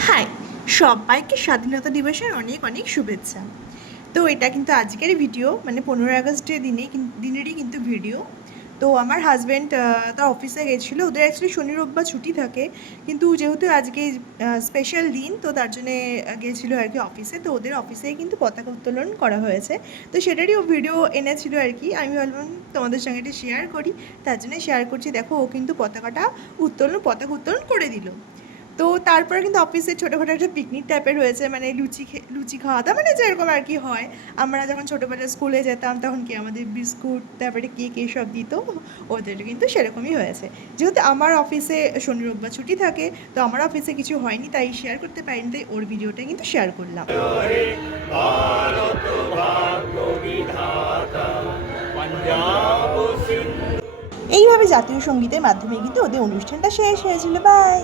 High, সবাইকে স্বাধীনতা দিবসের অনেক অনেক শুভেচ্ছা। তো এটা কিন্তু আজকের ভিডিও, মানে 15 আগস্টের দিনেরই কিন্তু ভিডিও। তো আমার হাজব্যান্ড তার অফিসে গেছিলো। ওদের অ্যাকচুয়ালি শনি রোববার ছুটি থাকে, কিন্তু যেহেতু আজকে স্পেশাল দিন, তো তার জন্যে গিয়েছিলো আর কি অফিসে। তো ওদের অফিসেই কিন্তু পতাকা উত্তোলন করা হয়েছে। তো সেটারই ও ভিডিও এনেছিল আর কি। আমি ভাবলাম তোমাদের সঙ্গে এটা শেয়ার করি, তার জন্য শেয়ার করছি। দেখো, ও কিন্তু পতাকা উত্তোলন করে দিল। তো তারপরে কিন্তু অফিসে ছোটোখাটো একটা পিকনিক টাইপের হয়েছে, মানে লুচি খাওয়া দাওয়া, মানে যেরকম আর কি হয়। আমরা যখন ছোটোবেলায় স্কুলে যেতাম তখন কি আমাদের বিস্কুট, তারপরে কেক এইসব দিত, ওদের কিন্তু সেরকমই হয়েছে। যেহেতু আমার অফিসে শনি রোববার ছুটি থাকে, তো আমার অফিসে কিছু হয়নি, তাই শেয়ার করতে পারিনি, তাই ওর ভিডিওটা কিন্তু শেয়ার করলাম। এইভাবে জাতীয় সঙ্গীতের মাধ্যমে কিন্তু ওদের অনুষ্ঠানটা শেষ হয়েছিল। বাই।